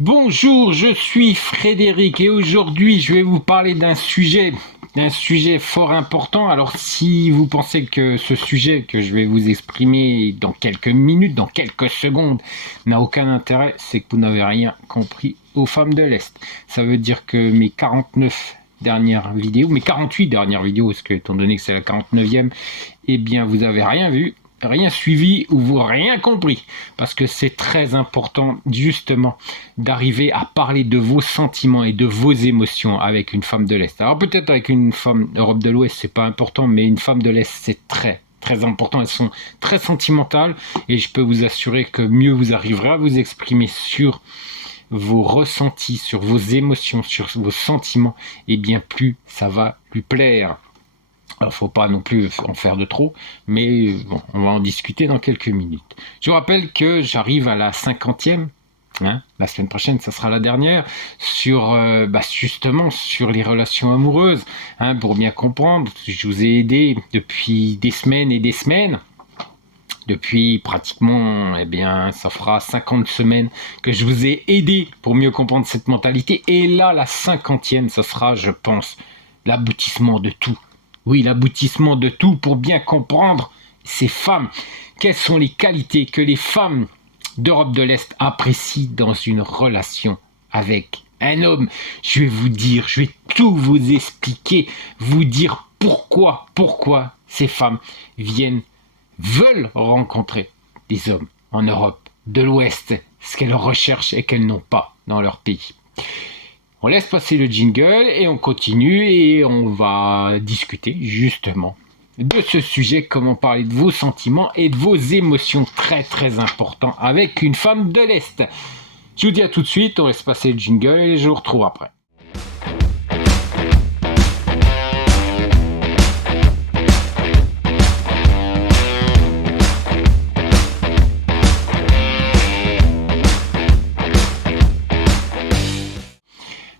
Bonjour, je suis Frédéric et aujourd'hui je vais vous parler d'un sujet fort important. Alors si vous pensez que ce sujet que je vais vous exprimer dans quelques minutes, dans quelques secondes, n'a aucun intérêt, c'est que vous n'avez rien compris aux femmes de l'Est. Ça veut dire que mes 49 dernières vidéos, mes 48 dernières vidéos, parce que étant donné que c'est la 49e, eh bien vous avez rien vu, rien suivi ou vous rien compris, parce que c'est très important justement d'arriver à parler de vos sentiments et de vos émotions avec une femme de l'Est. Alors peut-être avec une femme d'Europe de l'Ouest c'est pas important, mais une femme de l'Est c'est très important. Elles sont très sentimentales et je peux vous assurer que mieux vous arriverez à vous exprimer sur vos ressentis, sur vos émotions, sur vos sentiments, et bien plus ça va lui plaire. Alors, faut pas non plus en faire de trop, mais bon, on va en discuter dans quelques minutes. Je vous rappelle que j'arrive à la 50e, la semaine prochaine, ça sera la dernière, sur justement sur les relations amoureuses, pour bien comprendre. Je vous ai aidé depuis des semaines et des semaines. Depuis pratiquement, ça fera 50 semaines que je vous ai aidé pour mieux comprendre cette mentalité. Et là, la 50e, ça sera, je pense, l'aboutissement de tout. Oui, l'aboutissement de tout pour bien comprendre ces femmes. Quelles sont les qualités que les femmes d'Europe de l'Est apprécient dans une relation avec un homme. Je vais vous dire, je vais tout vous expliquer, vous dire pourquoi ces femmes veulent rencontrer des hommes en Europe de l'Ouest, ce qu'elles recherchent et qu'elles n'ont pas dans leur pays. On laisse passer le jingle et on continue et on va discuter justement de ce sujet, comment parler de vos sentiments et de vos émotions très importants avec une femme de l'Est. Je vous dis à tout de suite, on laisse passer le jingle et je vous retrouve après.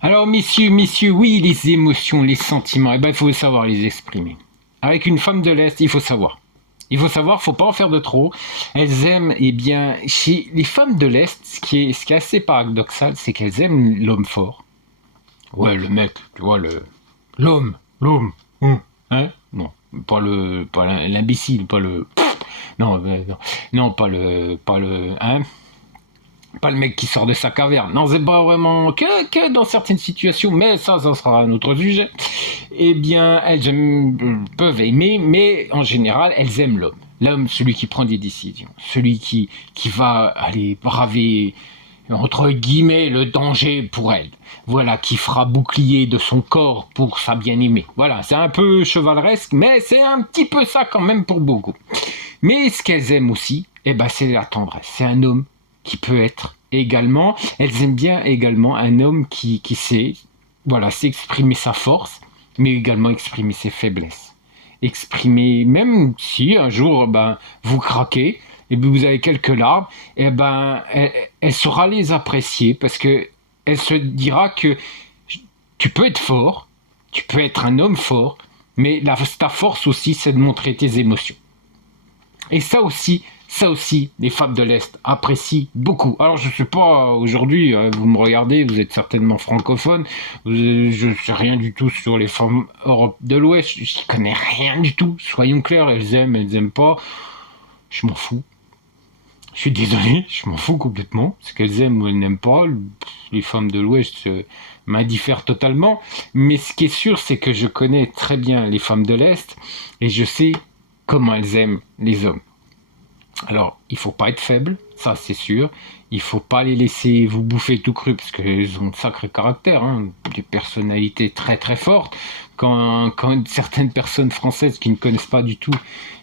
Alors messieurs, oui, les émotions, les sentiments, il faut savoir les exprimer. Avec une femme de l'Est, il faut savoir. Faut pas en faire de trop. Elles aiment, chez les femmes de l'Est, ce qui est assez paradoxal, c'est qu'elles aiment l'homme fort. Ouais, le mec, tu vois, l'homme, non, pas l'imbécile, pas le, non, pas le, pas le mec qui sort de sa caverne. Non, c'est pas vraiment que dans certaines situations, mais ça sera un autre sujet. Elles peuvent aimer, mais en général, elles aiment l'homme. L'homme, celui qui prend des décisions, celui qui va aller braver, entre guillemets, le danger pour elle. Voilà, qui fera bouclier de son corps pour sa bien-aimée. Voilà, c'est un peu chevaleresque, mais c'est un petit peu ça quand même pour beaucoup. Mais ce qu'elles aiment aussi, c'est la tendresse. C'est un homme qui peut être également, elles aiment bien également un homme qui sait, sait exprimer sa force, mais également exprimer ses faiblesses. Exprimer, même si un jour, vous craquez, et puis vous avez quelques larmes, elle saura les apprécier, parce que elle se dira que tu peux être fort, tu peux être un homme fort, mais ta force aussi, c'est de montrer tes émotions. Et ça aussi, les femmes de l'Est apprécient beaucoup. Alors, je ne sais pas, aujourd'hui, vous me regardez, vous êtes certainement francophone, je ne sais rien du tout sur les femmes Europe de l'Ouest, je n'y connais rien du tout, soyons clairs, elles aiment pas, je m'en fous. Je suis désolé, je m'en fous complètement, ce qu'elles aiment ou elles n'aiment pas, les femmes de l'Ouest m'indiffèrent totalement, mais ce qui est sûr, c'est que je connais très bien les femmes de l'Est, et je sais comment elles aiment les hommes. Alors, il faut pas être faible, ça c'est sûr. Il faut pas les laisser vous bouffer tout cru, parce qu'elles ont de sacrés caractères, des personnalités très fortes. Quand certaines personnes françaises qui ne connaissent pas du tout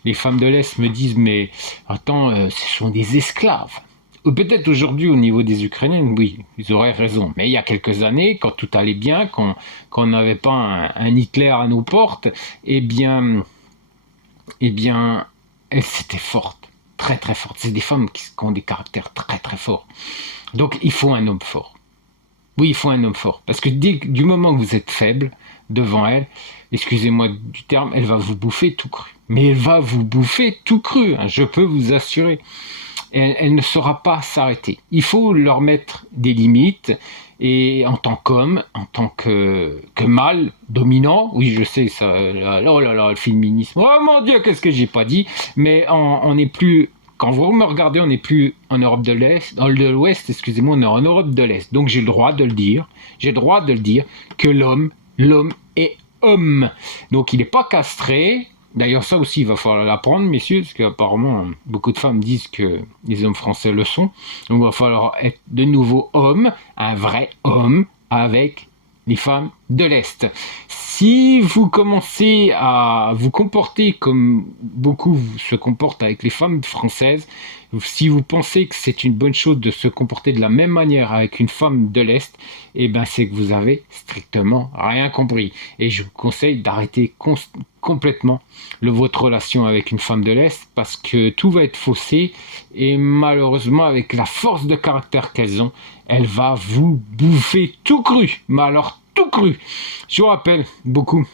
les femmes de l'Est me disent « mais attends, ce sont des esclaves ». Ou peut-être aujourd'hui au niveau des Ukrainiennes, oui, ils auraient raison. Mais il y a quelques années, quand tout allait bien, quand on n'avait pas un Hitler à nos portes, elles étaient fortes, très fortes. C'est des femmes qui ont des caractères très forts. Donc il faut un homme fort. Oui, il faut un homme fort. Parce que du moment que vous êtes faible devant elle, excusez-moi du terme, elle va vous bouffer tout cru. Mais elle va vous bouffer tout cru, je peux vous assurer. elle ne saura pas s'arrêter. Il faut leur mettre des limites. Et en tant qu'homme, en tant que mâle dominant, oui, je sais, ça, oh là là, le féminisme, oh mon Dieu, qu'est-ce que j'ai pas dit, mais on n'est plus, quand vous me regardez, on n'est plus en Europe de l'Est, de l'Ouest, excusez-moi, on est en Europe de l'Est. Donc j'ai le droit de le dire, que l'homme est homme. Donc il n'est pas castré. D'ailleurs, ça aussi, il va falloir l'apprendre, messieurs, parce qu'apparemment, beaucoup de femmes disent que les hommes français le sont. Donc, il va falloir être de nouveau homme, un vrai homme, avec les femmes de l'Est. Si vous commencez à vous comporter comme beaucoup se comportent avec les femmes françaises, si vous pensez que c'est une bonne chose de se comporter de la même manière avec une femme de l'Est, eh ben c'est que vous avez strictement rien compris. Et je vous conseille d'arrêter complètement votre relation avec une femme de l'Est parce que tout va être faussé et malheureusement avec la force de caractère qu'elles ont, elle va vous bouffer tout cru. Mais alors tout cru. Je vous rappelle, beaucoup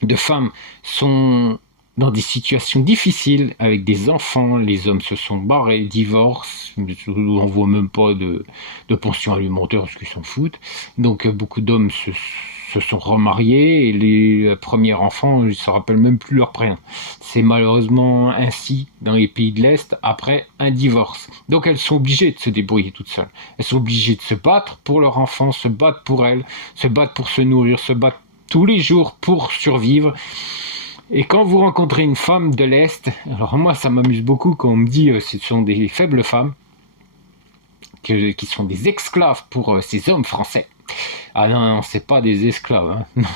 de femmes sont dans des situations difficiles avec des enfants, les hommes se sont barrés, divorce, on voit même pas de pension alimentaire parce qu'ils s'en foutent. Donc beaucoup d'hommes se sont remariés et les premiers enfants, ils ne se rappellent même plus leur prénom. C'est malheureusement ainsi dans les pays de l'Est après un divorce. Donc elles sont obligées de se débrouiller toutes seules. Elles sont obligées de se battre pour leurs enfants, se battre pour elles, se battre pour se nourrir, se battre tous les jours pour survivre. Et quand vous rencontrez une femme de l'Est, alors moi ça m'amuse beaucoup quand on me dit ce sont des faibles femmes, qui sont des esclaves pour ces hommes français. Ah non, c'est pas des esclaves. Hein.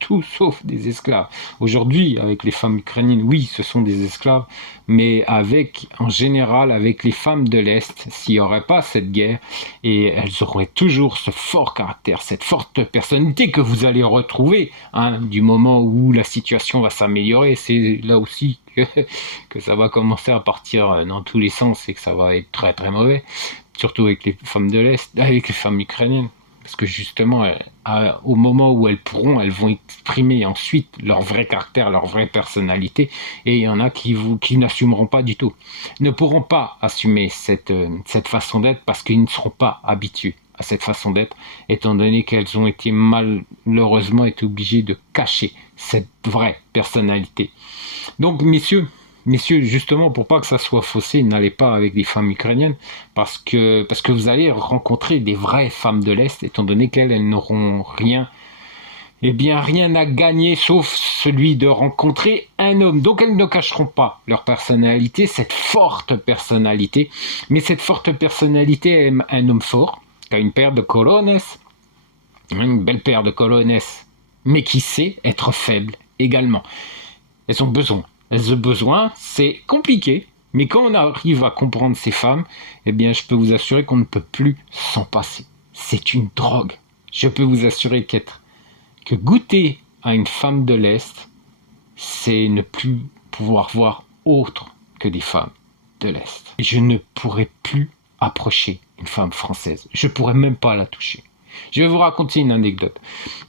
Tout sauf des esclaves. Aujourd'hui, avec les femmes ukrainiennes, oui, ce sont des esclaves, mais en général, avec les femmes de l'Est, s'il n'y aurait pas cette guerre, et elles auraient toujours ce fort caractère, cette forte personnalité que vous allez retrouver du moment où la situation va s'améliorer. C'est là aussi que ça va commencer à partir dans tous les sens et que ça va être très très mauvais, surtout avec les femmes de l'Est, avec les femmes ukrainiennes. Parce que justement, au moment où elles vont exprimer ensuite leur vrai caractère, leur vraie personnalité. Et il y en a qui n'assumeront pas du tout. Ne pourront pas assumer cette façon d'être parce qu'ils ne seront pas habitués à cette façon d'être, étant donné qu'elles ont été malheureusement obligées de cacher cette vraie personnalité. Donc, messieurs, justement, pour pas que ça soit faussé, n'allez pas avec des femmes ukrainiennes parce que vous allez rencontrer des vraies femmes de l'Est, étant donné qu'elles n'auront rien à gagner sauf celui de rencontrer un homme. Donc elles ne cacheront pas leur personnalité, cette forte personnalité, mais cette forte personnalité aime un homme fort, qui a une paire de colones, une belle paire de colones, mais qui sait être faible également. Elles ont besoin. C'est compliqué, mais quand on arrive à comprendre ces femmes, eh bien, je peux vous assurer qu'on ne peut plus s'en passer. C'est une drogue. Je peux vous assurer que goûter à une femme de l'Est, c'est ne plus pouvoir voir autre que des femmes de l'Est. Et je ne pourrais plus approcher une femme française. Je ne pourrais même pas la toucher. Je vais vous raconter une anecdote.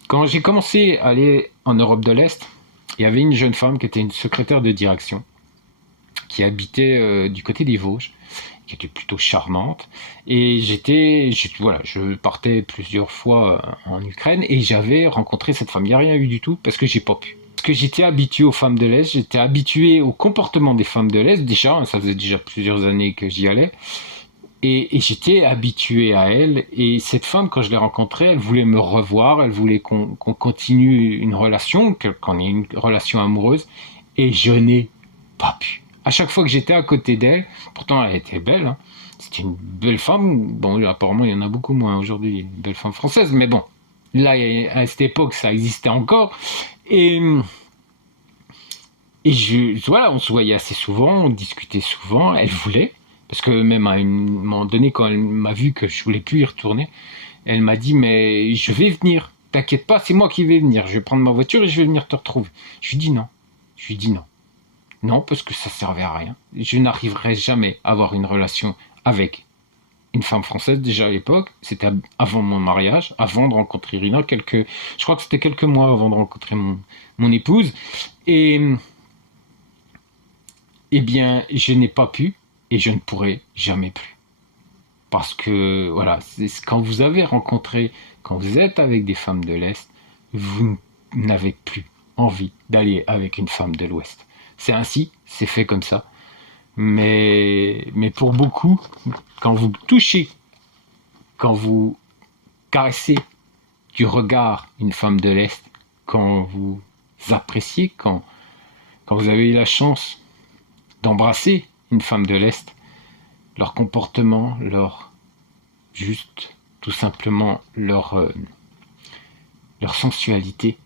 Quand j'ai commencé à aller en Europe de l'Est, il y avait une jeune femme qui était une secrétaire de direction, qui habitait du côté des Vosges, qui était plutôt charmante. Et je partais plusieurs fois en Ukraine et j'avais rencontré cette femme. Il n'y a rien eu du tout parce que j'ai pas pu. Parce que j'étais habitué aux femmes de l'Est, j'étais habitué au comportement des femmes de l'Est. Déjà, ça faisait déjà plusieurs années que j'y allais. Et j'étais habitué à elle. Et cette femme, quand je l'ai rencontrée, elle voulait me revoir, elle voulait qu'on continue une relation, qu'on ait une relation amoureuse. Et je n'ai pas pu. À chaque fois que j'étais à côté d'elle, pourtant elle était belle, hein, c'était une belle femme. Bon, apparemment il y en a beaucoup moins aujourd'hui, une belle femme française, mais bon, là à cette époque ça existait encore. Et voilà, on se voyait assez souvent, on discutait souvent, elle voulait. Parce que même à un moment donné, quand elle m'a vu que je voulais plus y retourner, elle m'a dit, mais je vais venir, t'inquiète pas, c'est moi qui vais venir, je vais prendre ma voiture et je vais venir te retrouver. Je lui dis non. Non, parce que ça servait à rien. Je n'arriverai jamais à avoir une relation avec une femme française, déjà à l'époque, c'était avant mon mariage, avant de rencontrer Irina, je crois que c'était quelques mois avant de rencontrer mon épouse, et eh bien, je n'ai pas pu, et je ne pourrai jamais plus. Parce que, voilà, quand vous avez rencontré, quand vous êtes avec des femmes de l'Est, vous n'avez plus envie d'aller avec une femme de l'Ouest. C'est ainsi, c'est fait comme ça. Mais pour beaucoup, quand vous touchez, quand vous caressez du regard une femme de l'Est, quand vous appréciez, quand vous avez eu la chance d'embrasser une femme de l'Est, leur comportement, tout simplement leur sensualité,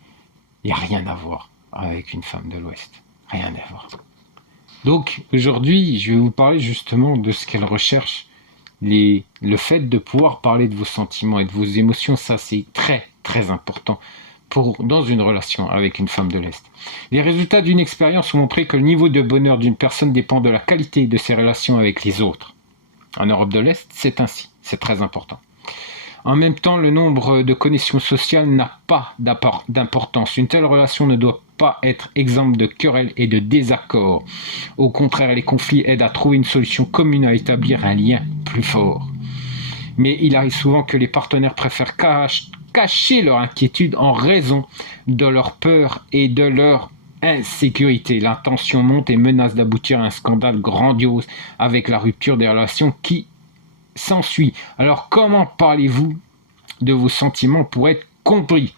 il n'y a rien à voir avec une femme de l'Ouest. Rien à voir. Donc aujourd'hui, je vais vous parler justement de ce qu'elle recherche. Le fait de pouvoir parler de vos sentiments et de vos émotions, ça c'est très très important dans une relation avec une femme de l'Est. Les résultats d'une expérience ont montré que le niveau de bonheur d'une personne dépend de la qualité de ses relations avec les autres. En Europe de l'Est, c'est ainsi, c'est très important. En même temps, le nombre de connexions sociales n'a pas d'importance. Une telle relation ne doit pas être exempte de querelles et de désaccords. Au contraire, les conflits aident à trouver une solution commune, à établir un lien plus fort. Mais il arrive souvent que les partenaires préfèrent cacher leur inquiétude en raison de leur peur et de leur insécurité. La tension monte et menace d'aboutir à un scandale grandiose avec la rupture des relations qui s'ensuit. Alors comment parlez-vous de vos sentiments pour être compris?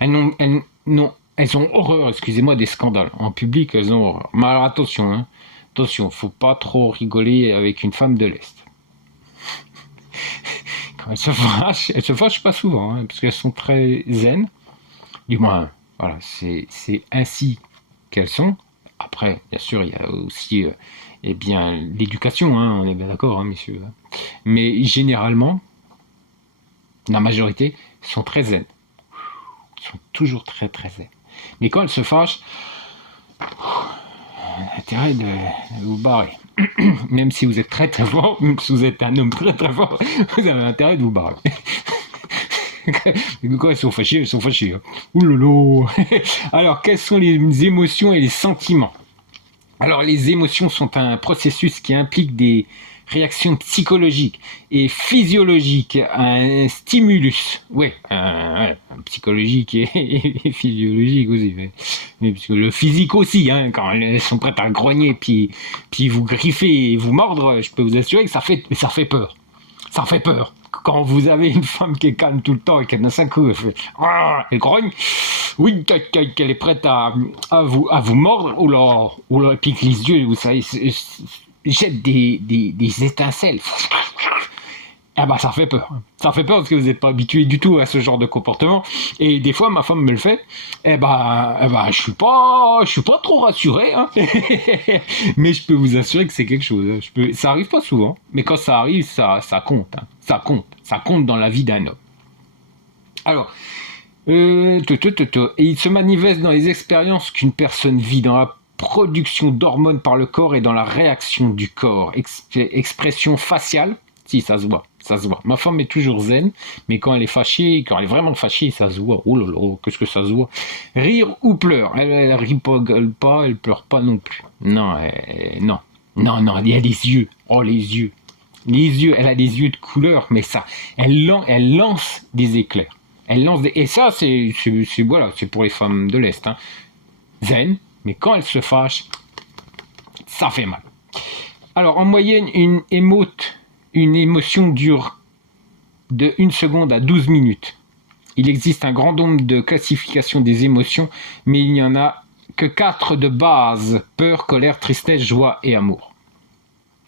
Elles ont horreur, excusez-moi, des scandales. En public, elles ont horreur. Mais alors attention, faut pas trop rigoler avec une femme de l'Est. Quand elles se fâchent pas souvent, parce qu'elles sont très zen. Du moins, voilà, c'est ainsi qu'elles sont. Après, bien sûr, il y a aussi l'éducation, on est bien d'accord, messieurs. Mais généralement, la majorité sont très zen. Sont toujours très très zen. Mais quand elles se fâchent, intérêt de vous barrer. Même si vous êtes très très fort, même si vous êtes un homme très très fort, vous avez intérêt de vous barrer. Quand elles sont fâchées, Ouh. Alors, quelles sont les émotions et les sentiments? Alors, les émotions sont un processus qui implique des réactions psychologiques et physiologiques à un stimulus. Psychologique et physiologique aussi. Mais parce que le physique aussi, quand elles sont prêtes à grogner, puis vous griffer et vous mordre, je peux vous assurer que ça fait peur. Ça fait peur. Quand vous avez une femme qui est calme tout le temps et qui d'un seul coup elle grogne, oui, qu'elle est prête à vous mordre, ou là, pique les yeux, vous savez, jette des étincelles. Ça fait peur. Ça fait peur parce que vous n'êtes pas habitué du tout à ce genre de comportement. Et des fois, ma femme me le fait. Je suis pas trop rassuré. Mais je peux vous assurer que c'est quelque chose. Ça arrive pas souvent. Mais quand ça arrive, ça compte. Ça compte. Ça compte dans la vie d'un homme. Alors, et il se manifeste dans les expériences qu'une personne vit, dans la production d'hormones par le corps et dans la réaction du corps. Expression faciale, si ça se voit. Ma femme est toujours zen, mais quand elle est fâchée, quand elle est vraiment fâchée, ça se voit. Oh là là, qu'est-ce que ça se voit? Rire ou pleure. Elle rigole pas, elle pleure pas non plus. Non, il y a les yeux. Oh, les yeux. Les yeux, elle a des yeux de couleur, mais ça, elle lance des éclairs. Et ça, c'est pour les femmes de l'Est. Zen, mais quand elle se fâche, ça fait mal. Alors, en moyenne, une émotion dure de 1 seconde à 12 minutes. Il existe un grand nombre de classifications des émotions, mais il n'y en a que 4 de base: peur, colère, tristesse, joie et amour.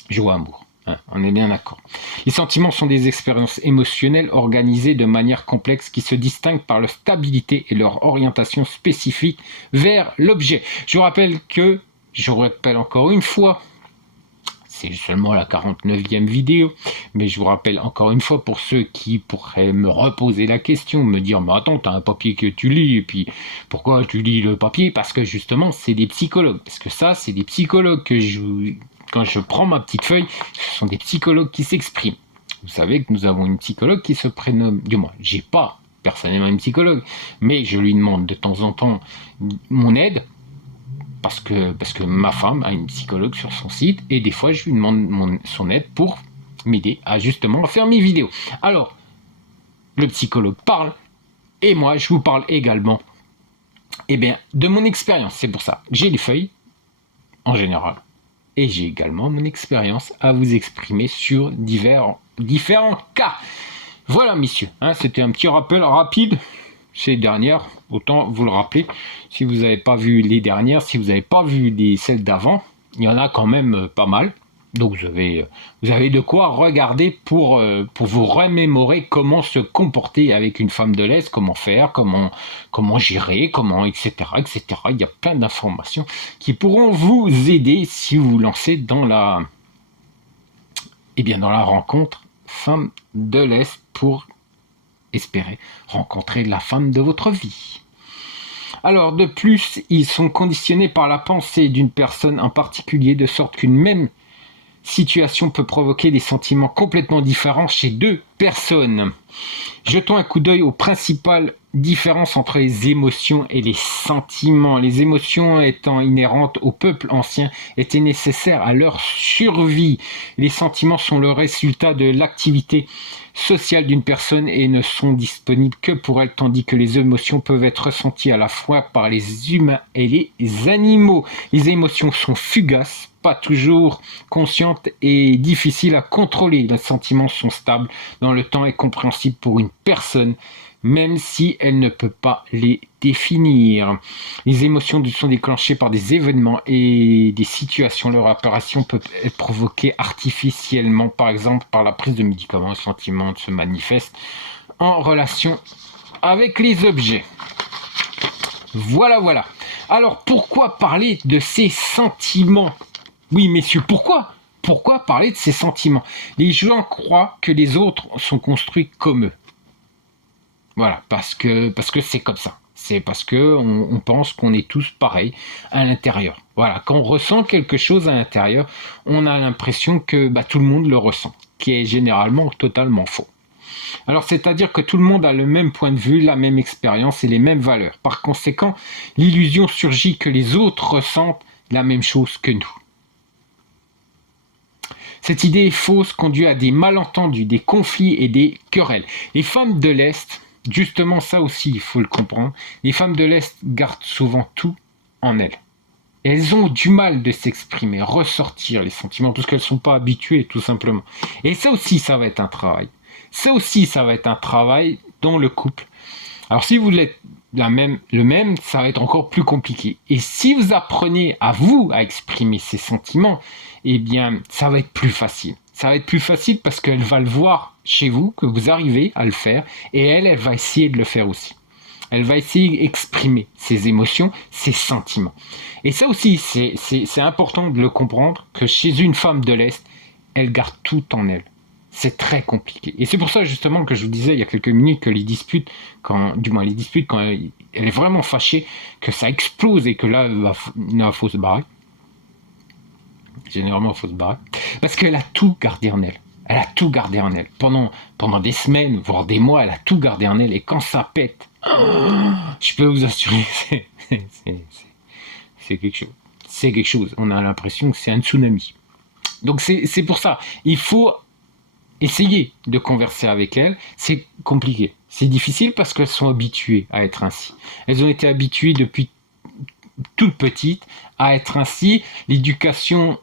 Joie-amour, on est bien d'accord. Les sentiments sont des expériences émotionnelles organisées de manière complexe qui se distinguent par leur stabilité et leur orientation spécifique vers l'objet. Je vous rappelle encore une fois, c'est seulement la 49e vidéo, mais je vous rappelle encore une fois pour ceux qui pourraient me reposer la question, me dire « Mais attends, t'as un papier que tu lis, et puis pourquoi tu lis le papier ?» Parce que justement, c'est des psychologues. Parce que ça, c'est des psychologues quand je prends ma petite feuille, ce sont des psychologues qui s'expriment. Vous savez que nous avons une psychologue qui se prénomme... Du moins, j'ai pas personnellement une psychologue, mais je lui demande de temps en temps mon aide. parce que ma femme a une psychologue sur son site et des fois je lui demande son aide pour m'aider à justement faire mes vidéos. Alors, le psychologue parle et moi je vous parle également de mon expérience. C'est pour ça que j'ai les feuilles en général et j'ai également mon expérience à vous exprimer sur différents cas. Voilà, messieurs, c'était un petit rappel rapide. Ces dernières, autant vous le rappeler, si vous n'avez pas vu les dernières, si vous n'avez pas vu celles d'avant, il y en a quand même pas mal. Donc vous avez de quoi regarder pour vous remémorer comment se comporter avec une femme de l'Est, comment faire, comment gérer, etc., etc. Il y a plein d'informations qui pourront vous aider si vous vous lancez dans la rencontre femme de l'Est pour espérer rencontrer la femme de votre vie. Alors, de plus, ils sont conditionnés par la pensée d'une personne en particulier, de sorte qu'une même situation peut provoquer des sentiments complètement différents chez deux personnes. Jetons un coup d'œil aux principales différences entre les émotions et les sentiments. Les émotions étant inhérentes au peuple ancien étaient nécessaires à leur survie. Les sentiments sont le résultat de l'activité sociale d'une personne et ne sont disponibles que pour elle, tandis que les émotions peuvent être ressenties à la fois par les humains et les animaux. Les émotions sont fugaces, pas toujours conscientes et difficiles à contrôler. Les sentiments sont stables dans le temps et compréhensibles pour une personne, même si elle ne peut pas les définir. Les émotions sont déclenchées par des événements et des situations. Leur apparition peut être provoquée artificiellement, par exemple par la prise de médicaments. Les sentiments se manifestent en relation avec les objets. Voilà. Alors, pourquoi parler de ces sentiments ? Oui, messieurs, pourquoi ? Pourquoi parler de ces sentiments ? Les gens croient que les autres sont construits comme eux. Voilà, parce que c'est comme ça. C'est parce qu'on pense qu'on est tous pareils à l'intérieur. Voilà, quand on ressent quelque chose à l'intérieur, on a l'impression que tout le monde le ressent, qui est généralement totalement faux. Alors, c'est-à-dire que tout le monde a le même point de vue, la même expérience et les mêmes valeurs. Par conséquent, l'illusion surgit que les autres ressentent la même chose que nous. Cette idée fausse conduit à des malentendus, des conflits et des querelles. Les femmes de l'Est, justement ça aussi il faut le comprendre, les femmes de l'Est gardent souvent tout en elles. Elles ont du mal de s'exprimer, ressortir les sentiments, parce qu'elles ne sont pas habituées tout simplement. Et ça aussi ça va être un travail. Ça aussi ça va être un travail dans le couple. Alors si vous l'êtes le même, ça va être encore plus compliqué. Et si vous apprenez à exprimer ces sentiments, ça va être plus facile. Ça va être plus facile parce qu'elle va le voir chez vous, que vous arrivez à le faire, et elle va essayer de le faire aussi. Elle va essayer d'exprimer ses émotions, ses sentiments. Et ça aussi, c'est important de le comprendre, que chez une femme de l'Est, elle garde tout en elle. C'est très compliqué. Et c'est pour ça justement que je vous disais il y a quelques minutes que les disputes, quand elle est vraiment fâchée, que ça explose et que là, il faut se barrer. Généralement, il faut se barrer. Parce qu'elle a tout gardé en elle. Elle a tout gardé en elle. Pendant des semaines, voire des mois, elle a tout gardé en elle. Et quand ça pète, je peux vous assurer, c'est quelque chose. C'est quelque chose. On a l'impression que c'est un tsunami. Donc c'est pour ça. Il faut essayer de converser avec elles. C'est compliqué. C'est difficile parce qu'elles sont habituées à être ainsi. Elles ont été habituées depuis toute petite à être ainsi. L'éducation,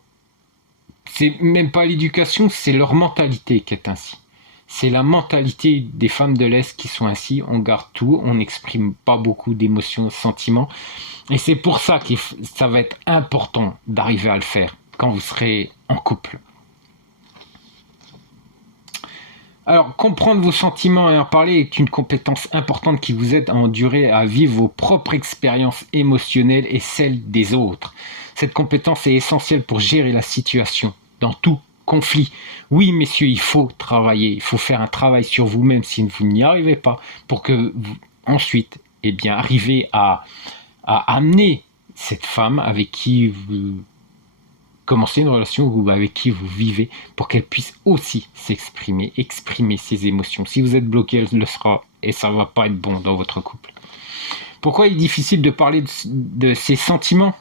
c'est même pas l'éducation, c'est leur mentalité qui est ainsi. C'est la mentalité des femmes de l'Est qui sont ainsi. On garde tout, on n'exprime pas beaucoup d'émotions, de sentiments. Et c'est pour ça que ça va être important d'arriver à le faire quand vous serez en couple. Alors, comprendre vos sentiments et en parler est une compétence importante qui vous aide à endurer, à vivre vos propres expériences émotionnelles et celles des autres. Cette compétence est essentielle pour gérer la situation dans tout conflit. Oui, messieurs, il faut travailler, il faut faire un travail sur vous-même si vous n'y arrivez pas pour que vous, ensuite, arrivez à amener cette femme avec qui vous commencez une relation avec qui vous vivez pour qu'elle puisse aussi exprimer ses émotions. Si vous êtes bloqué, elle le sera et ça ne va pas être bon dans votre couple. Pourquoi il est difficile de parler de ses sentiments ?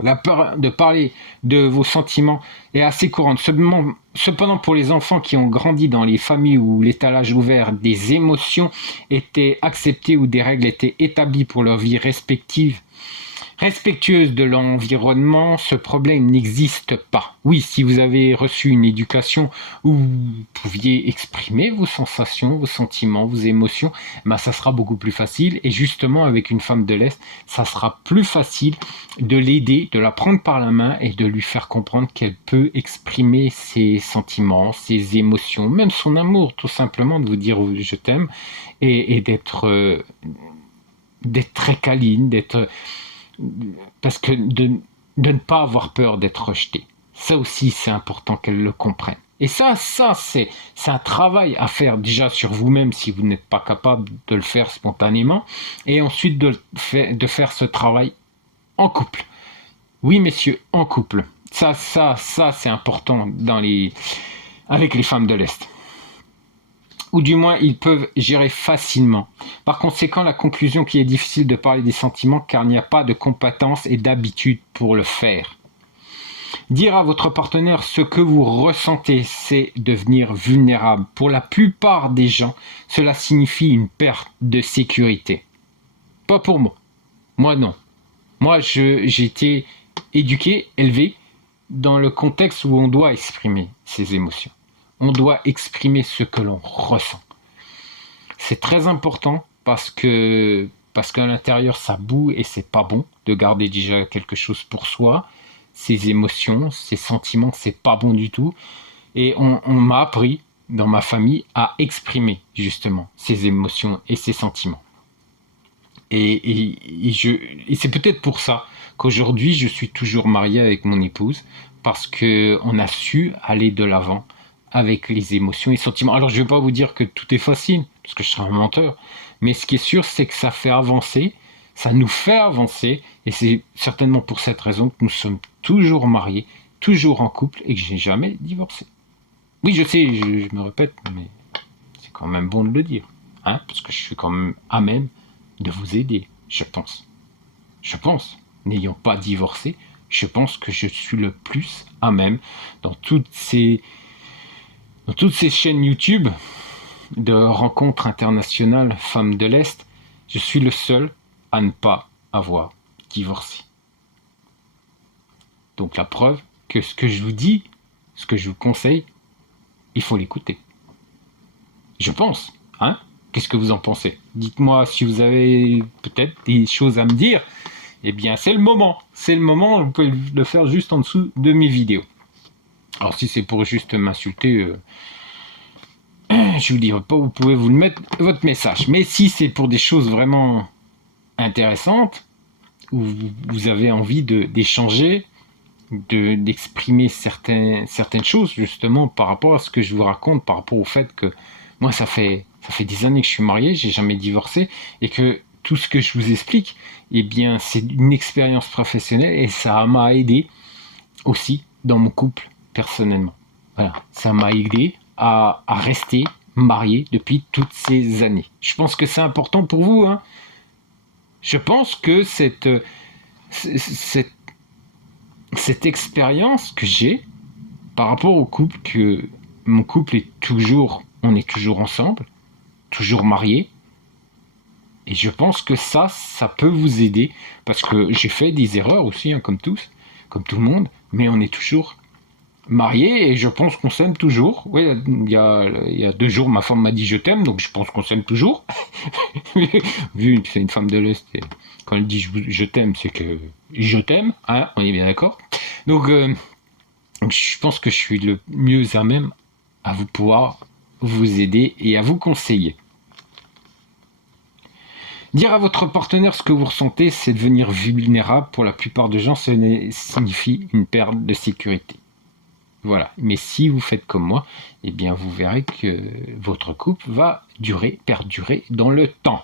La peur de parler de vos sentiments est assez courante. Cependant, pour les enfants qui ont grandi dans les familles où l'étalage ouvert des émotions était accepté, où des règles étaient établies pour leur vie respectueuse de l'environnement, ce problème n'existe pas. Oui, si vous avez reçu une éducation où vous pouviez exprimer vos sensations, vos sentiments, vos émotions, ben ça sera beaucoup plus facile. Et justement, avec une femme de l'Est, ça sera plus facile de l'aider, de la prendre par la main et de lui faire comprendre qu'elle peut exprimer ses sentiments, ses émotions, même son amour, tout simplement, de vous dire je t'aime et d'être très câline, parce que de ne pas avoir peur d'être rejeté. Ça aussi, c'est important qu'elle le comprenne. Et ça c'est un travail à faire déjà sur vous-même si vous n'êtes pas capable de le faire spontanément. Et ensuite de faire ce travail en couple. Oui, messieurs, en couple. Ça c'est important avec les femmes de l'Est. Ou du moins ils peuvent gérer facilement. Par conséquent, la conclusion qu'il est difficile de parler des sentiments car il n'y a pas de compétences et d'habitude pour le faire. Dire à votre partenaire ce que vous ressentez, c'est devenir vulnérable. Pour la plupart des gens, cela signifie une perte de sécurité. Pas pour moi. Moi non. Moi j'ai été éduqué, élevé dans le contexte où on doit exprimer ses émotions. On doit exprimer ce que l'on ressent. C'est très important parce qu'à l'intérieur ça boue et c'est pas bon de garder déjà quelque chose pour soi. Ses émotions, ses sentiments, c'est pas bon du tout. Et on m'a appris dans ma famille à exprimer justement ses émotions et ses sentiments. Et c'est peut-être pour ça qu'aujourd'hui je suis toujours marié avec mon épouse parce qu'on a su aller de l'avant avec les émotions et sentiments. Alors je ne vais pas vous dire que tout est facile, parce que je serais un menteur, mais ce qui est sûr, c'est que ça fait avancer, ça nous fait avancer, et c'est certainement pour cette raison que nous sommes toujours mariés, toujours en couple, et que je n'ai jamais divorcé. Oui, je sais, je me répète, mais c'est quand même bon de le dire, hein, parce que je suis quand même à même de vous aider, je pense. Je pense, n'ayant pas divorcé, je pense que je suis le plus à même dans toutes ces chaînes YouTube de rencontres internationales femmes de l'Est, je suis le seul à ne pas avoir divorcé. Donc la preuve que ce que je vous dis, ce que je vous conseille, il faut l'écouter. Je pense, hein ? Qu'est-ce que vous en pensez ? Dites-moi si vous avez peut-être des choses à me dire. Eh bien, c'est le moment. C'est le moment, vous pouvez le faire juste en dessous de mes vidéos. Alors si c'est pour juste m'insulter, je vous dirai pas, vous pouvez vous le mettre votre message. Mais si c'est pour des choses vraiment intéressantes, où vous avez envie d'échanger, d'exprimer certaines choses, justement, par rapport à ce que je vous raconte, par rapport au fait que moi, ça fait des années que je suis marié, j'ai jamais divorcé, et que tout ce que je vous explique, eh bien, c'est une expérience professionnelle, et ça m'a aidé aussi dans mon couple, personnellement. Voilà, ça m'a aidé à rester marié depuis toutes ces années. Je pense que c'est important pour vous, hein. Je pense que cette expérience que j'ai par rapport au couple, que mon couple on est toujours ensemble, toujours mariés, et je pense que ça peut vous aider, parce que j'ai fait des erreurs aussi, hein, comme tout le monde, mais on est toujours mariés et je pense qu'on s'aime toujours. Oui, il y a 2 jours, ma femme m'a dit je t'aime, donc je pense qu'on s'aime toujours. Vu que c'est une femme de l'Est, quand elle dit je t'aime, c'est que je t'aime, hein, on est bien d'accord. Donc je pense que je suis le mieux à même à vous pouvoir vous aider et à vous conseiller. Dire à votre partenaire ce que vous ressentez, c'est devenir vulnérable. Pour la plupart des gens, ça signifie une perte de sécurité. Voilà. Mais si vous faites comme moi, eh bien vous verrez que votre couple va perdurer dans le temps.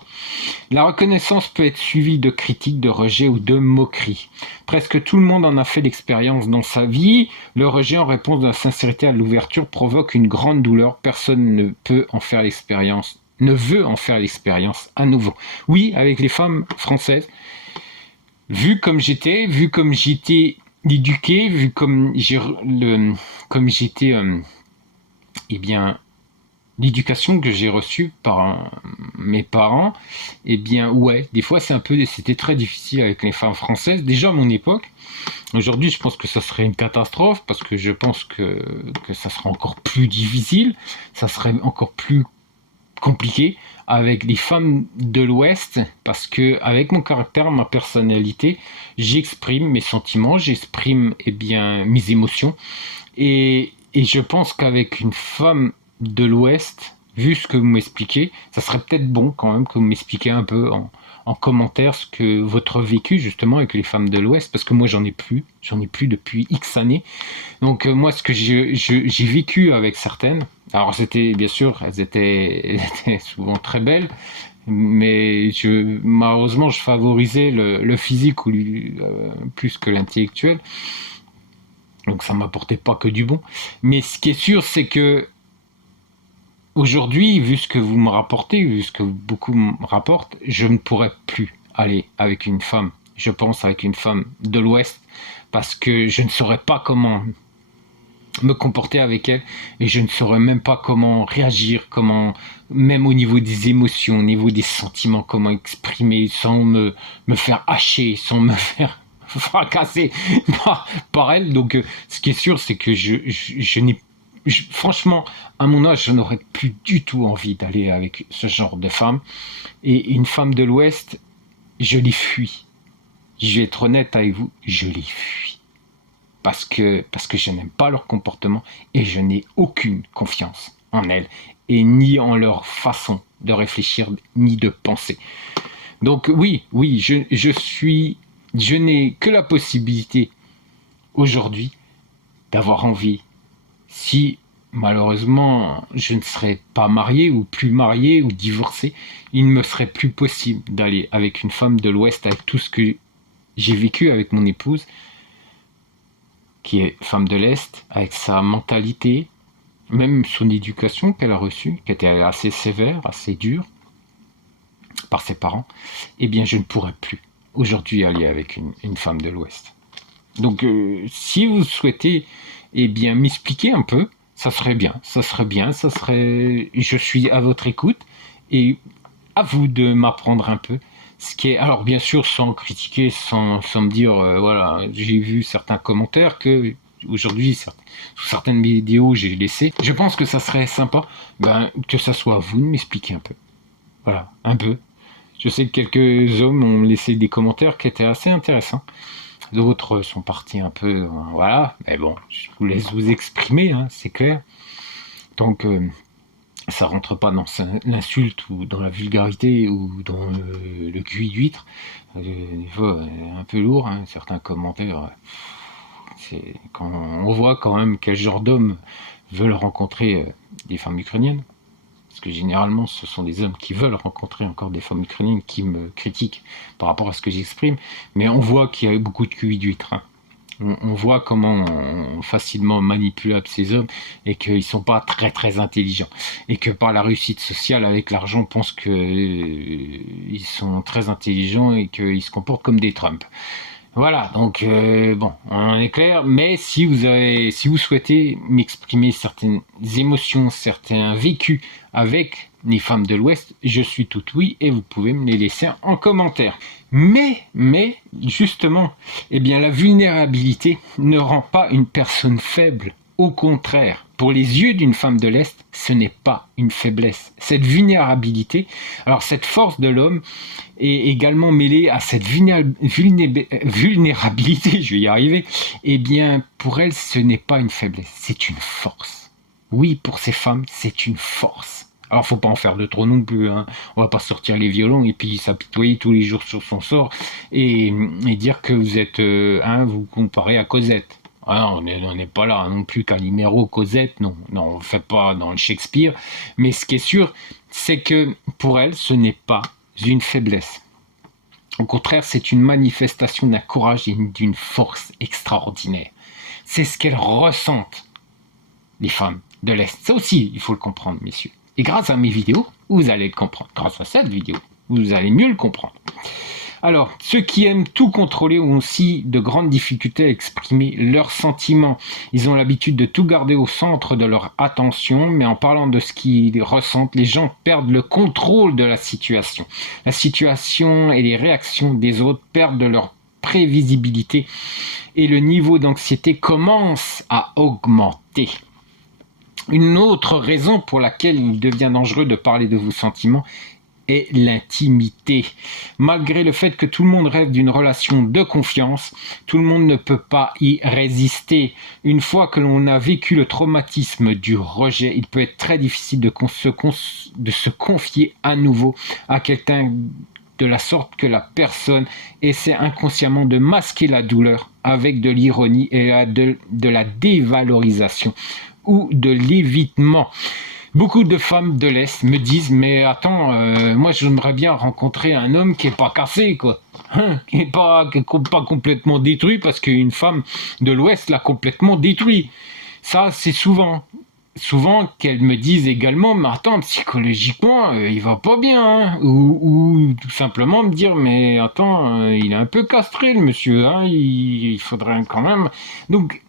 La reconnaissance peut être suivie de critiques, de rejets ou de moqueries. Presque tout le monde en a fait l'expérience dans sa vie. Le rejet en réponse de la sincérité à l'ouverture provoque une grande douleur. Personne ne veut en faire l'expérience à nouveau. Oui, avec les femmes françaises, vu comme j'étais éduqué, vu comme comme j'étais, eh bien, l'éducation que j'ai reçue par mes parents, eh bien, ouais, des fois c'était très difficile avec les femmes françaises, déjà à mon époque. Aujourd'hui, je pense que ça serait une catastrophe parce que je pense que ça serait encore plus difficile, ça serait encore plus compliqué avec les femmes de l'Ouest parce que avec mon caractère, ma personnalité, j'exprime mes sentiments, j'exprime bien mes émotions et je pense qu'avec une femme de l'Ouest, vu ce que vous m'expliquez, ça serait peut-être bon quand même que vous m'expliquiez un peu en commentaire ce que votre vécu justement avec les femmes de l'Ouest, parce que moi j'en ai plus depuis X années. Donc moi ce que j'ai vécu avec certaines, alors c'était bien sûr, elles étaient souvent très belles, mais malheureusement je favorisais le physique plus que l'intellectuel, donc ça m'apportait pas que du bon. Mais ce qui est sûr, c'est que aujourd'hui, vu ce que vous me rapportez, vu ce que beaucoup me rapportent, je ne pourrais plus aller avec une femme, je pense avec une femme de l'Ouest, parce que je ne saurais pas comment me comporter avec elle et je ne saurais même pas comment réagir, même au niveau des émotions, au niveau des sentiments, comment exprimer sans me faire hacher, sans me faire fracasser par elle. Donc ce qui est sûr, c'est que franchement, à mon âge, je n'aurais plus du tout envie d'aller avec ce genre de femme. Et une femme de l'Ouest, je les fuis. Je vais être honnête avec vous, je les fuis. Parce que je n'aime pas leur comportement et je n'ai aucune confiance en elles et ni en leur façon de réfléchir ni de penser. Donc oui, je n'ai que la possibilité aujourd'hui d'avoir envie. Si malheureusement je ne serais pas marié ou plus marié ou divorcé, il ne me serait plus possible d'aller avec une femme de l'Ouest avec tout ce que j'ai vécu avec mon épouse, qui est femme de l'Est, avec sa mentalité, même son éducation qu'elle a reçue, qui était assez sévère, assez dure, par ses parents, eh bien je ne pourrais plus aujourd'hui aller avec une femme de l'Ouest. Donc si vous souhaitez m'expliquer un peu, ça serait bien, je suis à votre écoute et à vous de m'apprendre un peu. Alors bien sûr sans critiquer, sans me dire voilà, j'ai vu certains commentaires que aujourd'hui sous certaines vidéos j'ai laissé. Je pense que ça serait sympa que ça soit à vous de m'expliquer un peu. Voilà, un peu. Je sais que quelques hommes ont laissé des commentaires qui étaient assez intéressants. D'autres sont partis un peu, voilà. Mais bon, je vous laisse vous exprimer, hein, c'est clair. Donc ça rentre pas dans l'insulte ou dans la vulgarité ou dans le cuit d'huître. Des fois, un peu lourd, hein, certains commentaires. C'est quand on voit quand même quel genre d'hommes veulent rencontrer des femmes ukrainiennes. Parce que généralement, ce sont des hommes qui veulent rencontrer encore des femmes ukrainiennes qui me critiquent par rapport à ce que j'exprime. Mais on voit qu'il y a beaucoup de cuit d'huître. Hein. On voit comment facilement manipulables ces hommes et qu'ils ne sont pas très très intelligents. Et que par la réussite sociale avec l'argent, on pense qu'ils sont très intelligents et qu'ils se comportent comme des Trump. Voilà, donc bon, on est clair, mais si vous souhaitez m'exprimer certaines émotions, certains vécus avec les femmes de l'Ouest, je suis tout oui et vous pouvez me les laisser en commentaire. Mais, justement, la vulnérabilité ne rend pas une personne faible. Au contraire, pour les yeux d'une femme de l'Est, ce n'est pas une faiblesse. Cette vulnérabilité, alors cette force de l'homme est également mêlée à cette vulnérabilité, je vais y arriver, pour elle, ce n'est pas une faiblesse, c'est une force. Oui, pour ces femmes, c'est une force. Alors, faut pas en faire de trop non plus, hein. On va pas sortir les violons et puis s'apitoyer tous les jours sur son sort et dire que vous êtes, vous comparez à Cosette. Ah, on n'est pas là non plus Calimero, Cosette, non, on ne fait pas dans le Shakespeare. Mais ce qui est sûr, c'est que pour elle, ce n'est pas une faiblesse. Au contraire, c'est une manifestation d'un courage et d'une force extraordinaire. C'est ce qu'elles ressentent, les femmes de l'Est. Ça aussi, il faut le comprendre, messieurs. Et grâce à mes vidéos, vous allez le comprendre. Grâce à cette vidéo, vous allez mieux le comprendre. Alors, ceux qui aiment tout contrôler ont aussi de grandes difficultés à exprimer leurs sentiments. Ils ont l'habitude de tout garder au centre de leur attention, mais en parlant de ce qu'ils ressentent, les gens perdent le contrôle de la situation. La situation et les réactions des autres perdent de leur prévisibilité et le niveau d'anxiété commence à augmenter. Une autre raison pour laquelle il devient dangereux de parler de vos sentiments est l'intimité. Malgré le fait que tout le monde rêve d'une relation de confiance, tout le monde ne peut pas y résister. Une fois que l'on a vécu le traumatisme du rejet, il peut être très difficile de se confier à nouveau à quelqu'un de la sorte que la personne essaie inconsciemment de masquer la douleur avec de l'ironie et de la dévalorisation ou de l'évitement. Beaucoup de femmes de l'Est me disent « Mais attends, moi j'aimerais bien rencontrer un homme qui est pas cassé, quoi. Qui est pas complètement détruit parce qu'une femme de l'Ouest l'a complètement détruit. » Ça, c'est souvent qu'elles me disent également « Mais attends, psychologiquement, il va pas bien. Hein. » Ou tout simplement me dire « Mais attends, il est un peu castré le monsieur. Hein. Il faudrait quand même... » Donc,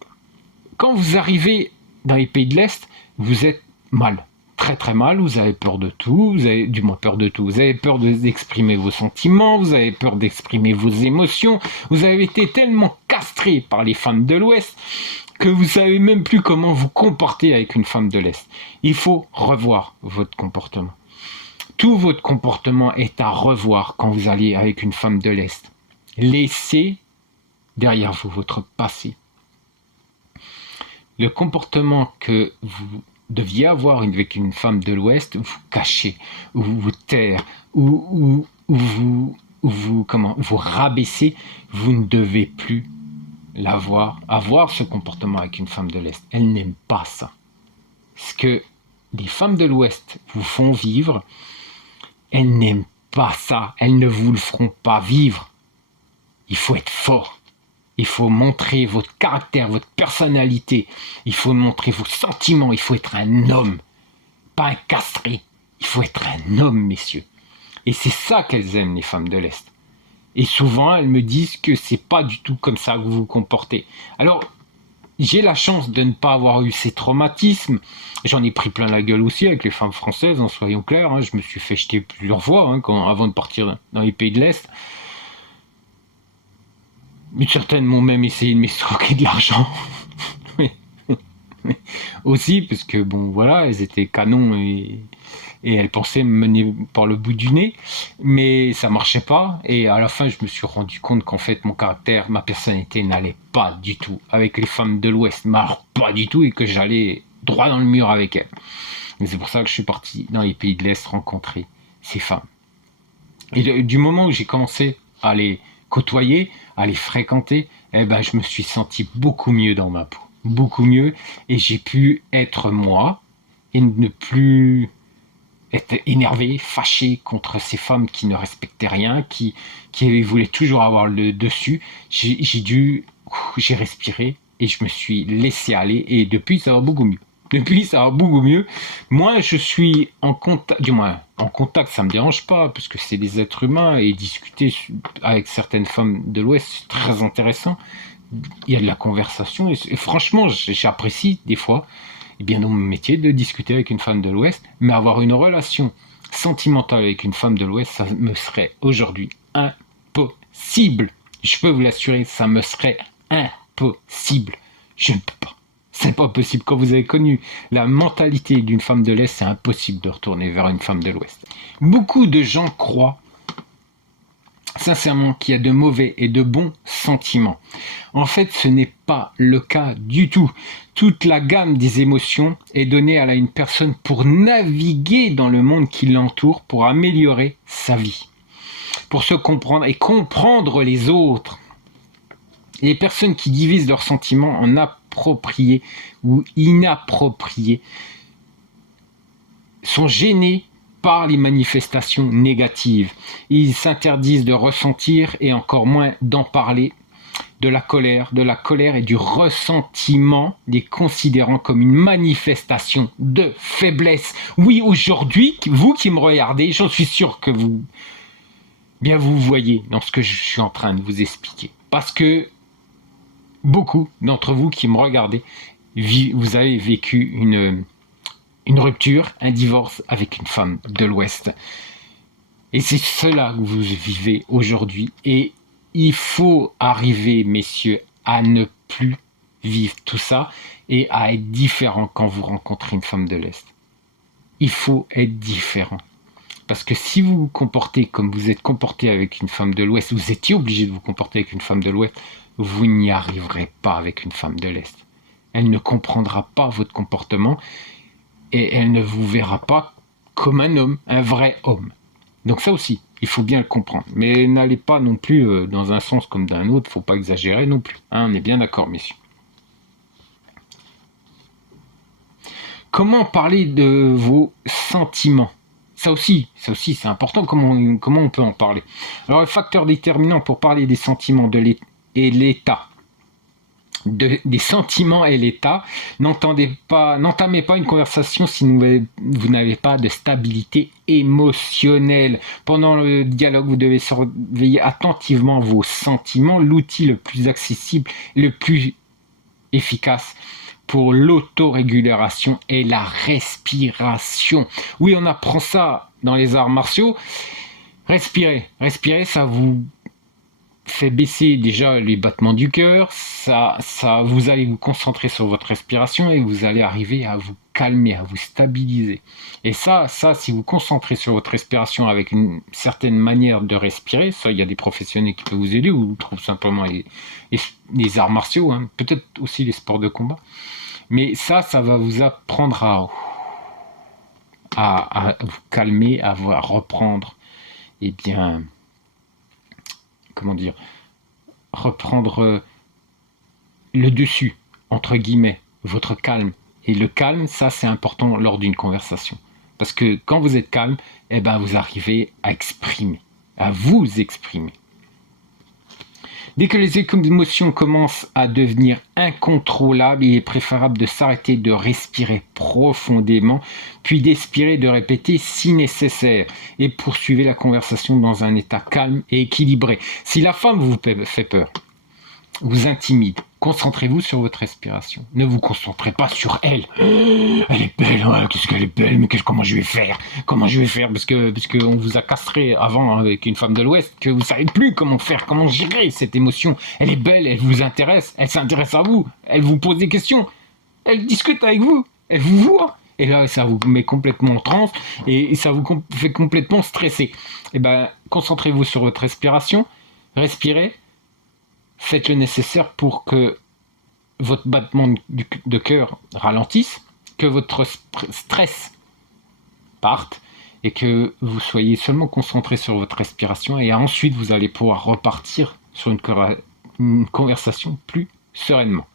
quand vous arrivez dans les pays de l'Est, vous êtes mal. Très très mal, vous avez peur de tout, vous avez peur d'exprimer vos sentiments, vous avez peur d'exprimer vos émotions, vous avez été tellement castré par les femmes de l'Ouest que vous savez même plus comment vous comporter avec une femme de l'Est. Il faut revoir votre comportement. Tout votre comportement est à revoir quand vous allez avec une femme de l'Est. Laissez derrière vous votre passé. Le comportement que vous deviez avoir avec une femme de l'Ouest, vous cacher, ou vous taire, ou vous rabaisser, vous ne devez plus avoir ce comportement avec une femme de l'Est. Elle n'aime pas ça. Ce que les femmes de l'Ouest vous font vivre, elles n'aiment pas ça. Elles ne vous le feront pas vivre. Il faut être fort. Il faut montrer votre caractère, votre personnalité. Il faut montrer vos sentiments. Il faut être un homme, pas un castré. Il faut être un homme, messieurs. Et c'est ça qu'elles aiment, les femmes de l'Est. Et souvent, elles me disent que c'est pas du tout comme ça que vous vous comportez. Alors, j'ai la chance de ne pas avoir eu ces traumatismes. J'en ai pris plein la gueule aussi avec les femmes françaises, soyons clairs. Je me suis fait jeter plusieurs fois avant de partir dans les pays de l'Est. Mais certaines m'ont même essayé de m'escroquer de l'argent. Aussi, parce que elles étaient canons et elles pensaient me mener par le bout du nez. Mais ça marchait pas. Et à la fin, je me suis rendu compte qu'en fait, mon caractère, ma personnalité n'allait pas du tout avec les femmes de l'Ouest. Mais alors, pas du tout, et que j'allais droit dans le mur avec elles. Et c'est pour ça que je suis parti dans les pays de l'Est rencontrer ces femmes. Et du moment où j'ai commencé à les côtoyer, à les fréquenter, je me suis senti beaucoup mieux dans ma peau. Beaucoup mieux. Et j'ai pu être moi et ne plus être énervé, fâché contre ces femmes qui ne respectaient rien, qui voulaient toujours avoir le dessus. J'ai respiré et je me suis laissé aller. Et depuis, ça va beaucoup mieux. Moi, je suis en contact, ça me dérange pas, parce que c'est des êtres humains, et discuter avec certaines femmes de l'Ouest, c'est très intéressant. Il y a de la conversation, et franchement, j'apprécie des fois, dans mon métier, de discuter avec une femme de l'Ouest, mais avoir une relation sentimentale avec une femme de l'Ouest, ça me serait aujourd'hui impossible. Je peux vous l'assurer, ça me serait impossible. Je ne peux pas. C'est pas possible. Quand vous avez connu la mentalité d'une femme de l'Est, c'est impossible de retourner vers une femme de l'Ouest. Beaucoup de gens croient sincèrement qu'il y a de mauvais et de bons sentiments. En fait, ce n'est pas le cas du tout. Toute la gamme des émotions est donnée à une personne pour naviguer dans le monde qui l'entoure, pour améliorer sa vie, pour se comprendre et comprendre les autres. Les personnes qui divisent leurs sentiments en appropriés ou inappropriés sont gênées par les manifestations négatives. Ils s'interdisent de ressentir et encore moins d'en parler. De la colère et du ressentiment, les considérant comme une manifestation de faiblesse. Oui, aujourd'hui, vous qui me regardez, j'en suis sûr que vous bien vous voyez dans ce que je suis en train de vous expliquer. Parce que beaucoup d'entre vous qui me regardez, vous avez vécu une rupture, un divorce avec une femme de l'Ouest. Et c'est cela que vous vivez aujourd'hui. Et il faut arriver, messieurs, à ne plus vivre tout ça et à être différent quand vous rencontrez une femme de l'Est. Il faut être différent. Parce que si vous vous comportez comme vous êtes comporté avec une femme de l'Ouest, vous étiez obligé de vous comporter avec une femme de l'Ouest, vous n'y arriverez pas avec une femme de l'Est. Elle ne comprendra pas votre comportement et elle ne vous verra pas comme un homme, un vrai homme. Donc ça aussi, il faut bien le comprendre. Mais n'allez pas non plus dans un sens comme d'un autre, il ne faut pas exagérer non plus. Hein, on est bien d'accord, messieurs. Comment parler de vos sentiments ? Ça aussi, c'est important, comment on peut en parler. Alors, le facteur déterminant pour parler des sentiments et l'état, des sentiments et l'état, n'entamez pas une conversation si vous n'avez pas de stabilité émotionnelle. Pendant le dialogue, vous devez surveiller attentivement vos sentiments. L'outil le plus accessible, le plus efficace pour l'autorégulation et la respiration. Oui, on apprend ça dans les arts martiaux. Respirer, ça vous fait baisser déjà les battements du cœur, vous allez vous concentrer sur votre respiration et vous allez arriver à vous calmer, à vous stabiliser. Et ça, si vous concentrez sur votre respiration avec une certaine manière de respirer, ça, il y a des professionnels qui peuvent vous aider, ou tout simplement les arts martiaux, hein, peut-être aussi les sports de combat. Mais ça va vous apprendre à vous calmer, à reprendre, reprendre le dessus, entre guillemets, votre calme. Et le calme, ça c'est important lors d'une conversation. Parce que quand vous êtes calme, vous arrivez à vous exprimer. Dès que les émotions commencent à devenir incontrôlables, il est préférable de s'arrêter, de respirer profondément, puis d'expirer, de répéter si nécessaire, et poursuivre la conversation dans un état calme et équilibré. Si la femme vous fait peur, vous intimide, concentrez-vous sur votre respiration. Ne vous concentrez pas sur elle. Elle est belle, ouais, qu'est-ce qu'elle est belle, mais comment je vais faire parce que on vous a castré avant avec une femme de l'Ouest, que vous savez plus comment faire, comment gérer cette émotion. Elle est belle, elle vous intéresse, elle s'intéresse à vous, elle vous pose des questions, elle discute avec vous, elle vous voit. Et là, ça vous met complètement en transe et ça vous fait complètement stresser. Concentrez-vous sur votre respiration, respirez. Faites le nécessaire pour que votre battement de cœur ralentisse, que votre stress parte et que vous soyez seulement concentré sur votre respiration, et ensuite vous allez pouvoir repartir sur une conversation plus sereinement.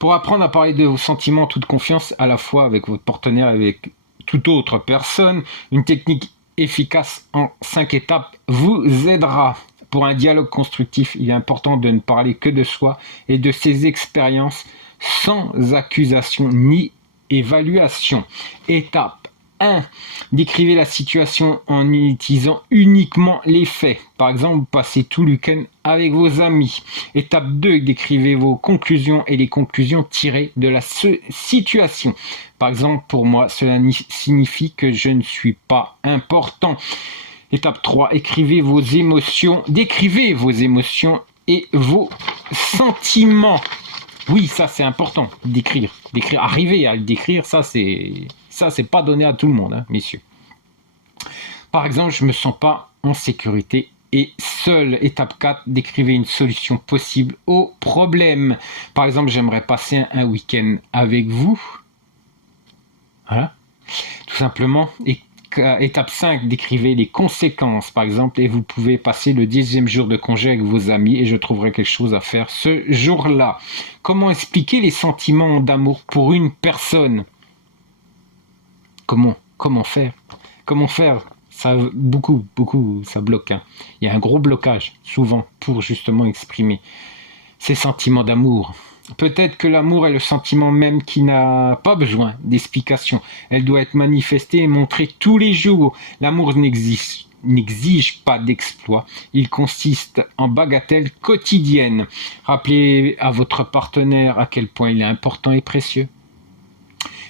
Pour apprendre à parler de vos sentiments en toute confiance, à la fois avec votre partenaire et avec toute autre personne, une technique efficace en 5 étapes vous aidera. Pour un dialogue constructif, il est important de ne parler que de soi et de ses expériences sans accusation ni évaluation. Étape 1. Décrivez la situation en utilisant uniquement les faits. Par exemple, vous passez tout le week-end avec vos amis. Étape 2. Décrivez vos conclusions et les conclusions tirées de la situation. Par exemple, pour moi, cela signifie que je ne suis pas important. Étape 3, décrivez vos émotions et vos sentiments. Oui, ça c'est important, d'écrire. Arriver à le décrire, ça c'est pas donné à tout le monde, hein, messieurs. Par exemple, je me sens pas en sécurité et seul. Étape 4, décrivez une solution possible au problème. Par exemple, j'aimerais passer un week-end avec vous. Voilà, tout simplement. Étape 5, décrivez les conséquences, par exemple, et vous pouvez passer le 10e jour de congé avec vos amis et je trouverai quelque chose à faire ce jour-là. Comment expliquer les sentiments d'amour pour une personne ? Comment faire ? Ça, beaucoup, ça bloque. Hein. Il y a un gros blocage, souvent, pour justement exprimer ces sentiments d'amour. Peut-être que l'amour est le sentiment même qui n'a pas besoin d'explication. Elle doit être manifestée et montrée tous les jours. L'amour n'existe n'exige pas d'exploit, il consiste en bagatelles quotidiennes. Rappelez à votre partenaire à quel point il est important et précieux.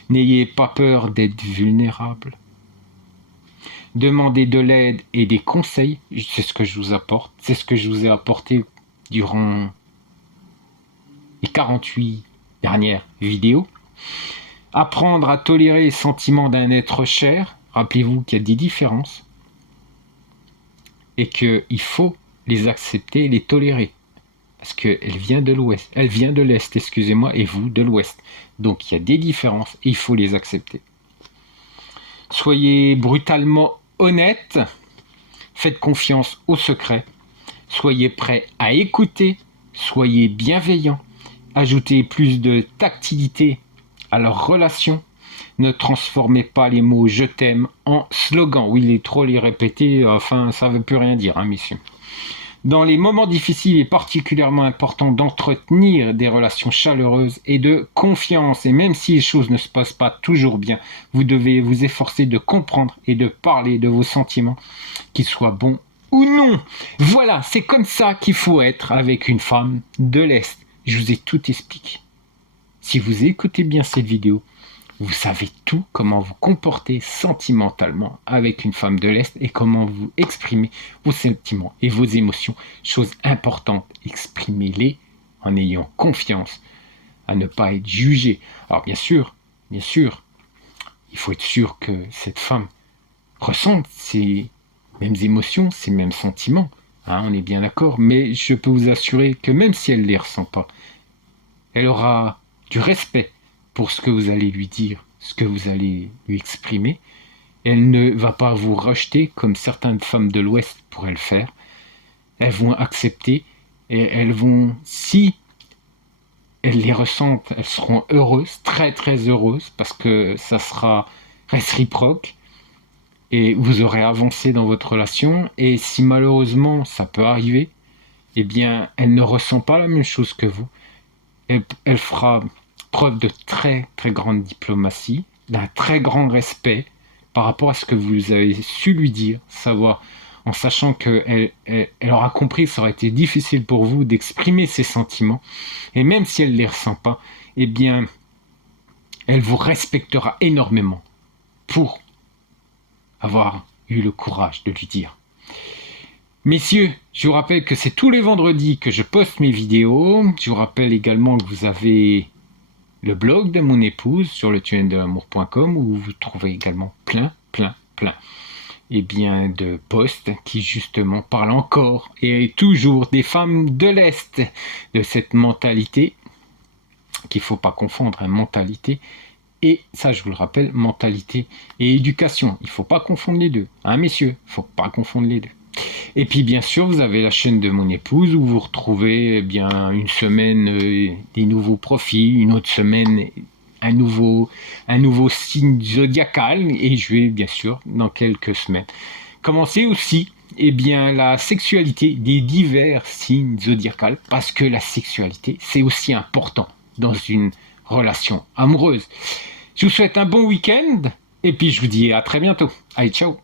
N'ayez pas peur d'être vulnérable. Demandez de l'aide et des conseils, c'est ce que je vous apporte, c'est ce que je vous ai apporté durant les 48 dernières vidéos. Apprendre à tolérer les sentiments d'un être cher, rappelez-vous qu'il y a des différences et qu'il faut les accepter et les tolérer parce qu'elle vient de l'ouest, elle vient de l'est, excusez-moi, et vous de l'ouest. Donc il y a des différences et il faut les accepter. Soyez brutalement honnête, faites confiance au secret, soyez prêt à écouter, soyez bienveillant, ajoutez plus de tactilité à leur relation. Ne transformez pas les mots « je t'aime » en slogan. Oui, il est trop les répéter, enfin, ça ne veut plus rien dire, hein, messieurs. Dans les moments difficiles, il est particulièrement important d'entretenir des relations chaleureuses et de confiance. Et même si les choses ne se passent pas toujours bien, vous devez vous efforcer de comprendre et de parler de vos sentiments, qu'ils soient bons ou non. Voilà, c'est comme ça qu'il faut être avec une femme de l'Est. Je vous ai tout expliqué. Si vous écoutez bien cette vidéo, vous savez tout comment vous comporter sentimentalement avec une femme de l'Est et comment vous exprimer vos sentiments et vos émotions. Chose importante, exprimez-les en ayant confiance à ne pas être jugé. Alors bien sûr, il faut être sûr que cette femme ressente ces mêmes émotions, ces mêmes sentiments. Hein, on est bien d'accord, mais je peux vous assurer que même si elle ne les ressent pas, elle aura du respect pour ce que vous allez lui dire, ce que vous allez lui exprimer. Elle ne va pas vous rejeter comme certaines femmes de l'Ouest pourraient le faire. Elles vont accepter et elles vont, si elles les ressentent, elles seront heureuses, très très heureuses, parce que ça sera réciproque et vous aurez avancé dans votre relation. Et si malheureusement ça peut arriver, eh bien elle ne ressent pas la même chose que vous. Elle fera preuve de très très grande diplomatie, d'un très grand respect par rapport à ce que vous avez su lui dire, savoir, en sachant qu'elle aura compris que ça aurait été difficile pour vous d'exprimer ses sentiments, et même si elle ne les ressent pas, eh bien, elle vous respectera énormément pour avoir eu le courage de lui dire. Messieurs, je vous rappelle que c'est tous les vendredis que je poste mes vidéos. Je vous rappelle également que vous avez le blog de mon épouse sur le tunneldel'amour.com où vous trouvez également plein de posts qui justement parlent encore et toujours des femmes de l'Est, de cette mentalité qu'il ne faut pas confondre, mentalité et, ça je vous le rappelle, mentalité et éducation. Il ne faut pas confondre les deux, hein messieurs, il ne faut pas confondre les deux. Et puis bien sûr, vous avez la chaîne de mon épouse où vous retrouvez une semaine des nouveaux profils, une autre semaine un nouveau signe zodiacal, et je vais bien sûr dans quelques semaines commencer aussi la sexualité des divers signes zodiacaux, parce que la sexualité c'est aussi important dans une relation amoureuse. Je vous souhaite un bon week-end et puis je vous dis à très bientôt. Allez, ciao.